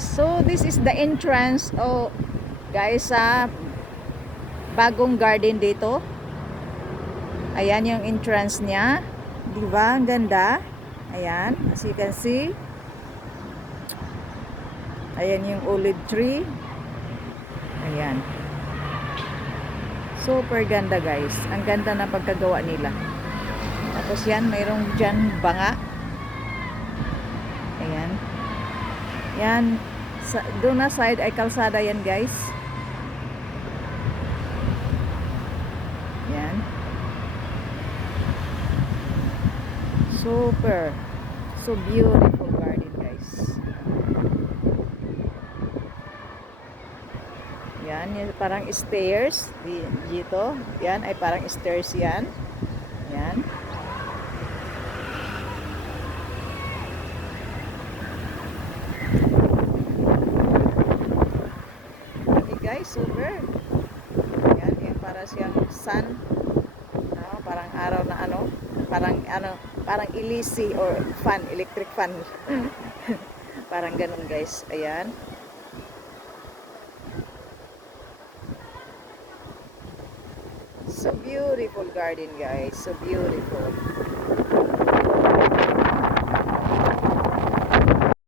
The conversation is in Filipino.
So this is the entrance guys sa bagong garden dito. Ayan yung entrance niya. 'Di ba? Ang ganda. Ayan, as you can see. Ayan yung olive tree. Ayan. Super ganda guys. Ang ganda na pagkagawa nila. Tapos yan, mayroong dyan banga. Ayan. Yan. Doon na side ay kalsada yan guys. Yan. Super. So beautiful garden guys. Yan, yan parang stairs dito. Yan ay parang stairs yan. Yan. Okay guys, super. Yan, yan para siyang sun. Parang araw na parang ilisi or fan, electric fan. Parang ganun guys. Ayan. So beautiful garden guys. So beautiful.